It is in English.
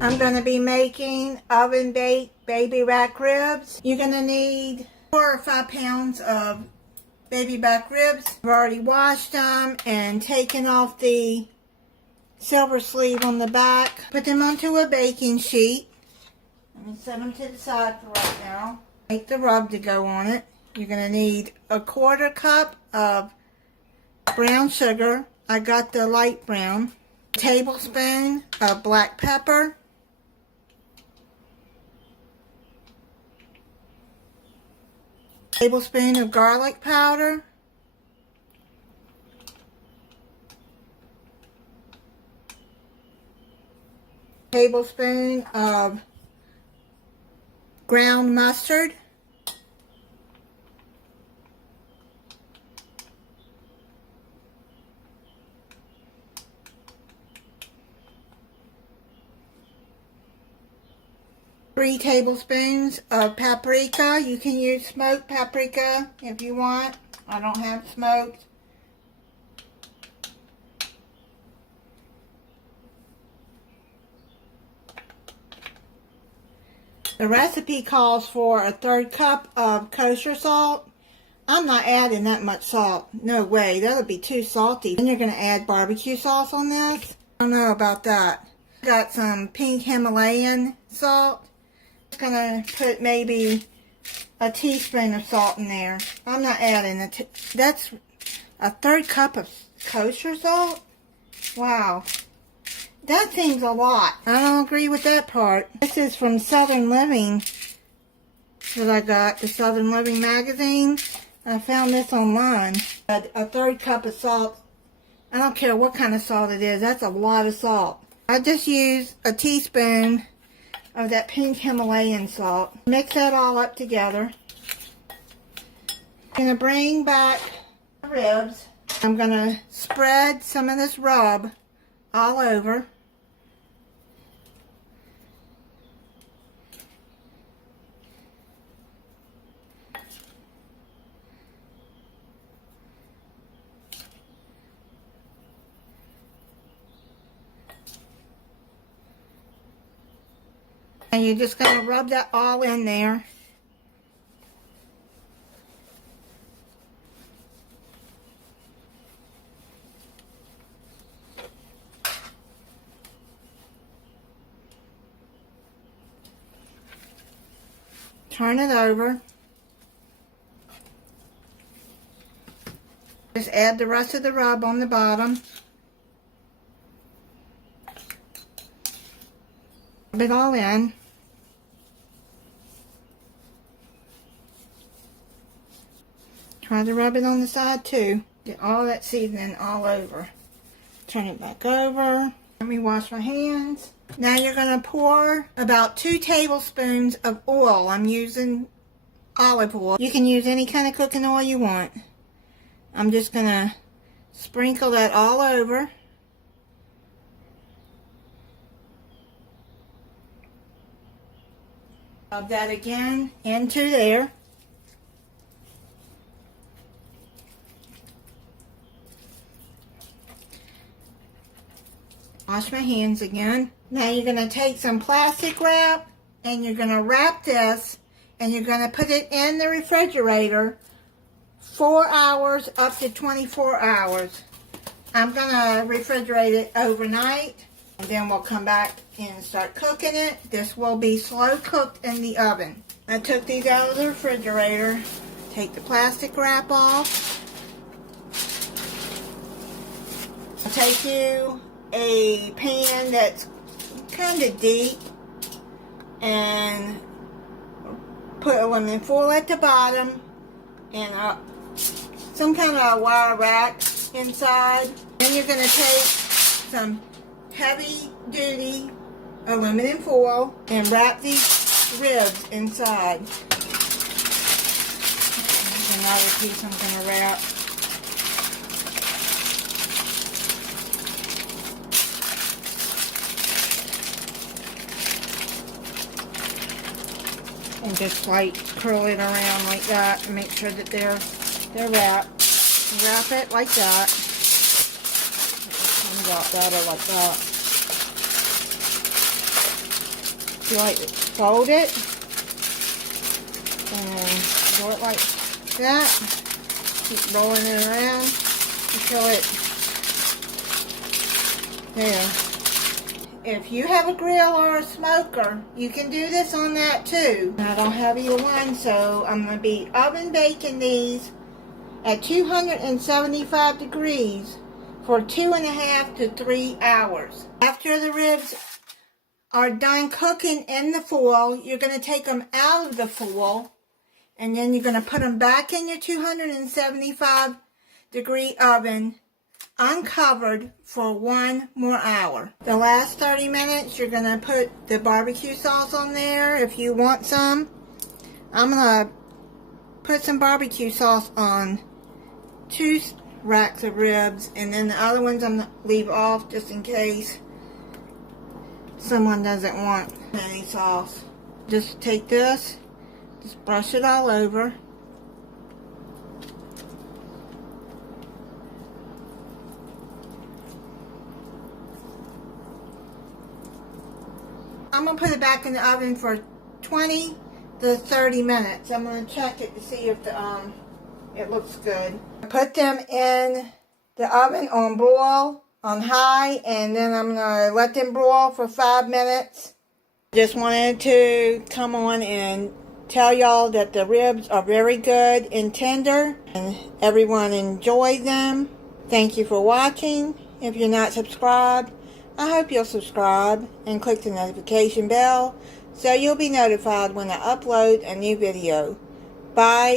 I'm going to be making oven baked baby back ribs. You're going to need 4 or 5 pounds of baby back ribs. I've already washed them and taken off the silver sleeve on the back. Put them onto a baking sheet. Let me set them to the side for right now. Make the rub to go on it. You're going to need a 1/4 cup of brown sugar. I got the light brown. A tablespoon of black pepper. Tablespoon of garlic powder. Tablespoon of ground mustard. Three tablespoons of paprika. You can use smoked paprika if you want. I don't have smoked. The recipe calls for a 1/3 cup of kosher salt. I'm not adding that much salt. No way. That'll be too salty. Then you're going to add barbecue sauce on this. I don't know about that. Got some pink Himalayan salt. Just going to put maybe a teaspoon of salt in there. I'm not adding it. That's a 1/3 cup of kosher salt? Wow. That seems a lot. I don't agree with that part. This is from Southern Living that I got, the Southern Living magazine. I found this online. A 1/3 cup of salt. I don't care what kind of salt it is. That's a lot of salt. I just used a teaspoon of that pink Himalayan salt. Mix that all up together. I'm going to bring back the ribs. I'm going to spread some of this rub all over. And you're just going to rub that all in there. Turn it over. Just add the rest of the rub on the bottom. Rub it all in. Try to rub it on the side too. Get all that seasoning all over. Turn it back over. Let me wash my hands. Now you're going to pour about 2 tablespoons of oil. I'm using olive oil. You can use any kind of cooking oil you want. I'm just going to sprinkle that all over. Rub that again into there. Wash my hands again. Now you're going to take some plastic wrap and you're going to wrap this and you're going to put it in the refrigerator 4 hours up to 24 hours. I'm going to refrigerate it overnight and then we'll come back and start cooking it. This will be slow cooked in the oven. I took these out of the refrigerator. Take the plastic wrap off. I'll take you a pan that's kind of deep and put aluminum foil at the bottom and some kind of wire rack inside. Then you're going to take some heavy duty aluminum foil and wrap these ribs inside. There's another piece I'm going to wrap. And just like curl it around like that and make sure that they're wrapped. Wrap it like that. It comes out better like that. You like it, fold it and do it like that. Keep rolling it around until it, there. If you have a grill or a smoker, you can do this on that too. I don't have either one, so I'm going to be oven baking these at 275 degrees for 2.5 to 3 hours. After the ribs are done cooking in the foil, you're going to take them out of the foil, and then you're going to put them back in your 275 degree oven, uncovered, for 1 more hour. The last 30 minutes, you're going to put the barbecue sauce on there if you want some. I'm going to put some barbecue sauce on 2 racks of ribs, and then the other ones I'm going to leave off just in case someone doesn't want any sauce. Just take this, just brush it all over. I'm going to put it back in the oven for 20 to 30 minutes. I'm going to check it to see if it looks good. Put them in the oven on broil, on high, and then I'm going to let them broil for 5 minutes. Just wanted to come on and tell y'all that the ribs are very good and tender, and everyone enjoyed them. Thank you for watching. If you're not subscribed, I hope you'll subscribe and click the notification bell so you'll be notified when I upload a new video. Bye.